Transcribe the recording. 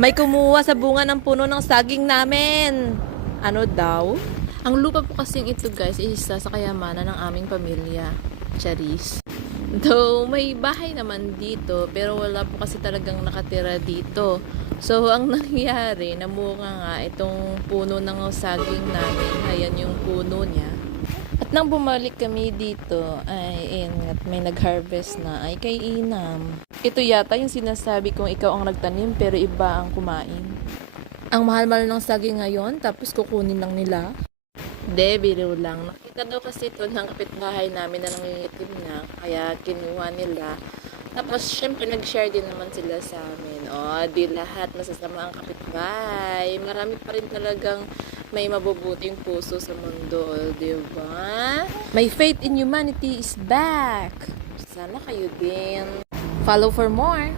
May kumuha sa bunga ng puno ng saging namin. Ano daw? Ang lupa po kasing ito guys, isa sa kayamanan ng aming pamilya. Charis. Though may bahay naman dito, pero wala po kasi talagang nakatira dito. So, ang nangyari, namunga nga itong puno ng saging namin. Ayan yung puno niya. At nang bumalik kami dito, ay at may nag-harvest na, ay kay Inam. Ito yata yung sinasabi kong ikaw ang nagtanim, pero iba ang kumain. Ang mahal-mahal ng saging ngayon, tapos kukunin lang nila. De, biro lang. Nakita daw kasi ito ng kapitbahay namin na nangingitim na, kaya kinuha nila. Tapos, syempre, nag-share din naman sila sa amin. O, di lahat masasama ang kapitbahay. Marami pa rin talagang may mabubuting puso sa mundo, di ba? My faith in humanity is back! Sana kayo din. Follow for more!